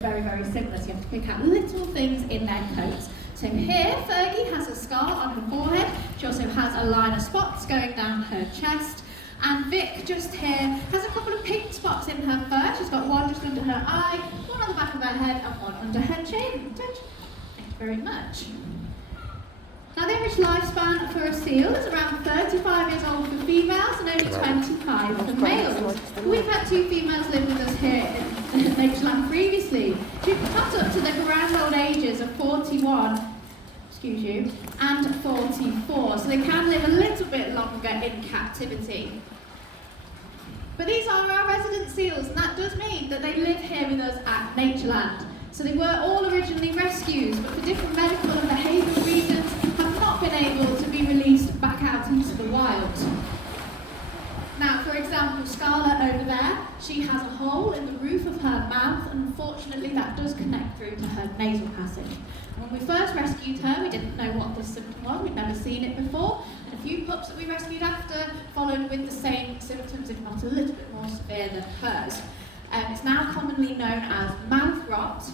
very, very similar, so you have to pick out little things in their coats. So here, Fergie has a scar on her forehead. She also has a line of spots going down her chest. And Vic, just here, has a couple of pink spots in her fur. She's got one just under her eye, one on the back of her head, and one under her chin. Thank you very much. Now, the average lifespan for a seal is around 35 years old for females and only 25 for males. We've had two females live with us here in Natureland previously. She've got up to the grand old ages of 41, and 44, so they can live a little bit longer in captivity. But these are our resident seals, and that does mean that they live here with us at Natureland. So they were all originally rescues, but for different medical and behavioural reasons have not been able to be released back out into the wild. Now, for example, Scarlett over there, she has a hole in the roof of her mouth, and unfortunately that does connect through to her nasal passage. And when we first rescued her, we didn't know what this symptom was, we'd never seen it before, and a few pups that we rescued after followed with the same symptoms, if not a little bit more severe than hers. It's now commonly known as mouth rot,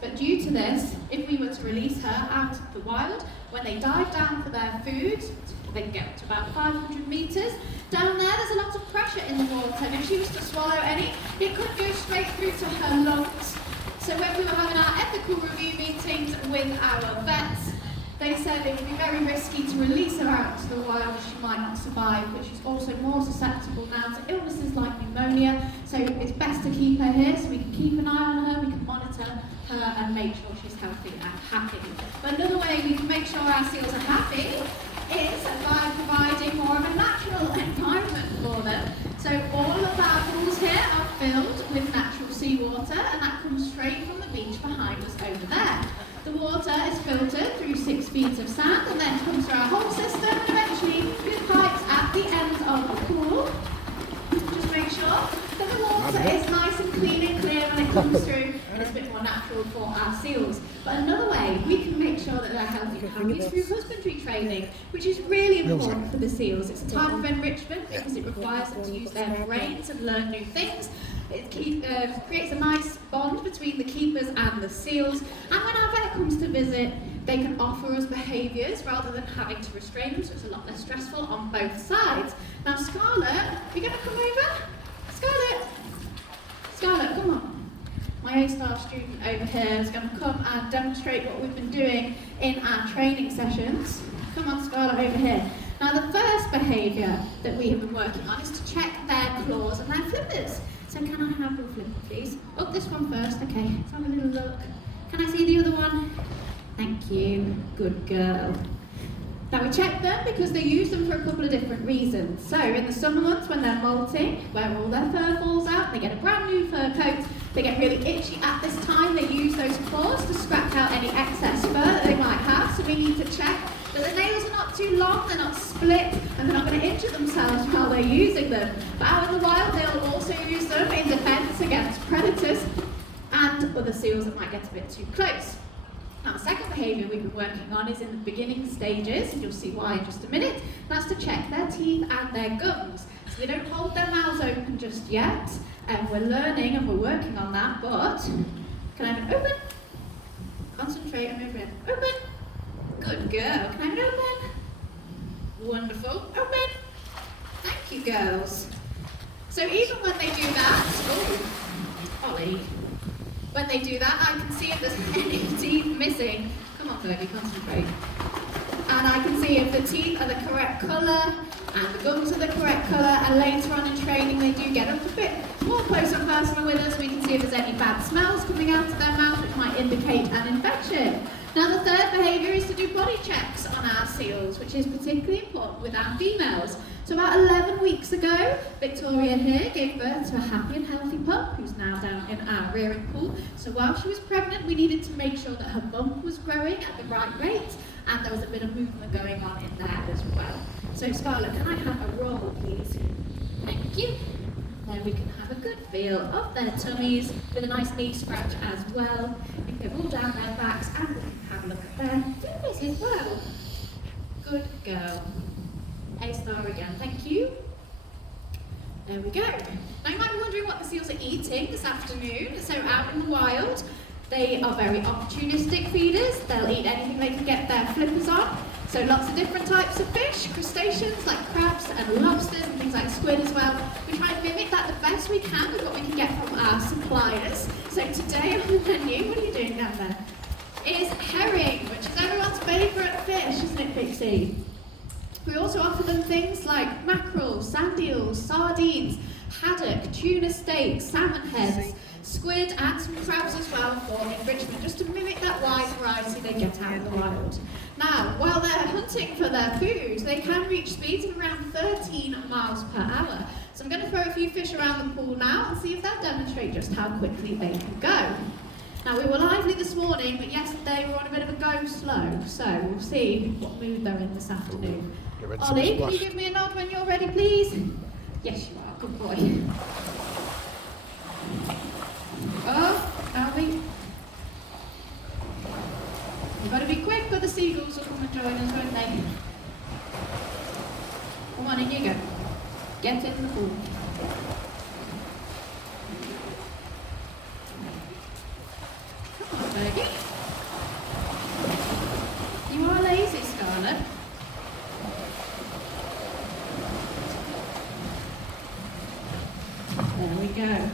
but due to this, if we were to release her out of the wild, when they dive down for their food, they can get up to about 500 metres. Down there's a lot of pressure in the water, and if she was to swallow any, it could go straight through to her lungs. So when we were having our ethical review meetings with our vets, they said it would be very risky to release her out to the wild as she might not survive, but she's also more susceptible now to illnesses like pneumonia, so it's best to keep her here so we can keep an eye on her, we can monitor her and make sure she's healthy and happy. But another way we can make sure our seals are happy is by providing more of a natural environment for them. So all of our pools here are filled with natural seawater, and that comes straight from the beach behind us over there. The water is filtered through 6 feet of sand and then comes through our whole system and eventually with pipes at the end of the pool. Just make sure that the water is nice and clean and clear when it comes through, and it's a bit more natural for our seals. But another way we can make sure that they're healthy and happy is through husbandry training, which is really important for the seals. It's a type of enrichment because it requires them to use their brains and learn new things. It creates a nice bond between the keepers and the seals, and when our vet comes to visit, they can offer us behaviours rather than having to restrain them, so it's a lot less stressful on both sides. Now, Scarlett, are you going to come over? Scarlett, come on. My A-star student over here is going to come and demonstrate what we've been doing in our training sessions. Come on, Scarlett, over here. Now, the first behaviour that we have been working on is to check their claws and their flippers. So can I have your flipper, please? Oh, this one first, okay. Let's have a little look. Can I see the other one? Thank you. Good girl. Now we check them because they use them for a couple of different reasons. So in the summer months when they're molting, where all their fur falls out, they get a brand new fur coat, they get really itchy at this time, they use those claws to scratch out any excess fur that they might have, so we need to check that the nails are not too long, they're not split, and they're not going to injure themselves while they're using them. But out in the wild, they'll also use them in defence against predators and other seals that might get a bit too close. Now, the second behaviour we've been working on is in the beginning stages, and you'll see why in just a minute. That's to check their teeth and their gums. So they don't hold their mouths open just yet, and we're learning and we're working on that, but can I have it open? Concentrate on moving. Open. Good girl. Can I have it open? Wonderful. Open. Thank you, girls. So even when they do that, Ollie. When they do that, I can see if there's any teeth missing. Come on, Fergie, concentrate. And I can see if the teeth are the correct colour and the gums are the correct colour, and later on in training they do get up a bit more close and personal with us. We can see if there's any bad smells coming out of their mouth which might indicate an infection. Now, the third behaviour is to do body checks on our seals, which is particularly important with our females. So about 11 weeks ago, Victoria here gave birth to a happy and healthy pup who's now down in our rearing pool. So while she was pregnant, we needed to make sure that her bump was growing at the right rate, and there was a bit of movement going on in there as well. So Scarlett, can I have a roll, please? Thank you. Then we can have a good feel of their tummies with a nice knee scratch as well. We can go all down their backs, and we can have a look at their fingers as well. Good girl. A-star again, thank you. There we go. Now you might be wondering what the seals are eating this afternoon. So out in the wild, they are very opportunistic feeders. They'll eat anything they can get their flippers on. So lots of different types of fish, crustaceans like crabs and lobsters and things like squid as well. We try and mimic that the best we can with what we can get from our suppliers. So today on the menu, what are you doing down there? Is herring, which is everyone's favourite fish, isn't it, Pixie? We also offer them things like mackerel, sand eels, sardines, haddock, tuna steaks, salmon heads, squid and some crabs as well for enrichment, just to mimic that wide variety they get out in the wild. Now, while they're hunting for their food, they can reach speeds of around 13 miles per hour. So I'm going to throw a few fish around the pool now and see if that demonstrates just how quickly they can go. Now, we were lively this morning, but yesterday we were on a bit of a go slow, so we'll see what mood they're in this afternoon. Ollie, can you give me a nod when you're ready, please? Yes, you are. Good boy. Oh, Albie. You've got to be quick, but the seagulls will come and join us, won't they? Come on, in you go. Get in the pool. Come on, Fergie. You are lazy, Scarlett. There we go.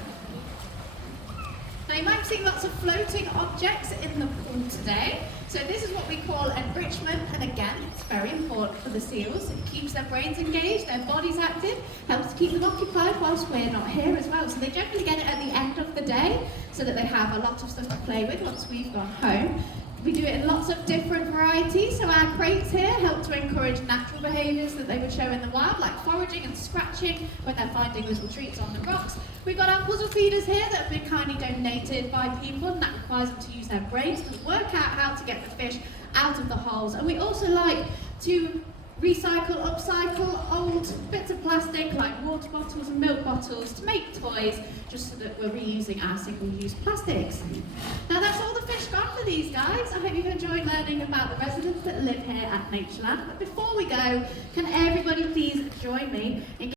Now you might have seen lots of floating objects in the pool today. So this is what we call enrichment, and again, it's very important for the seals. It keeps their brains engaged, their bodies active, helps to keep them occupied whilst we're not here as well. So they generally get it at the end of the day, so that they have a lot of stuff to play with once we've gone home. We do it in lots of different varieties, so our crates here help to encourage natural behaviours that they would show in the wild, like foraging and scratching when they're finding little treats on the rocks. We've got our puzzle feeders here that have been kindly donated by people, and that requires them to use their brains to work out how to get the fish out of the holes. And we also like to recycle, upcycle old bits of plastic like water bottles and milk bottles to make toys, just so that we're reusing our single-use plastics. Now that's all the fish gone for these guys. I hope you've enjoyed learning about the residents that live here at Natureland. But before we go, can everybody please join me in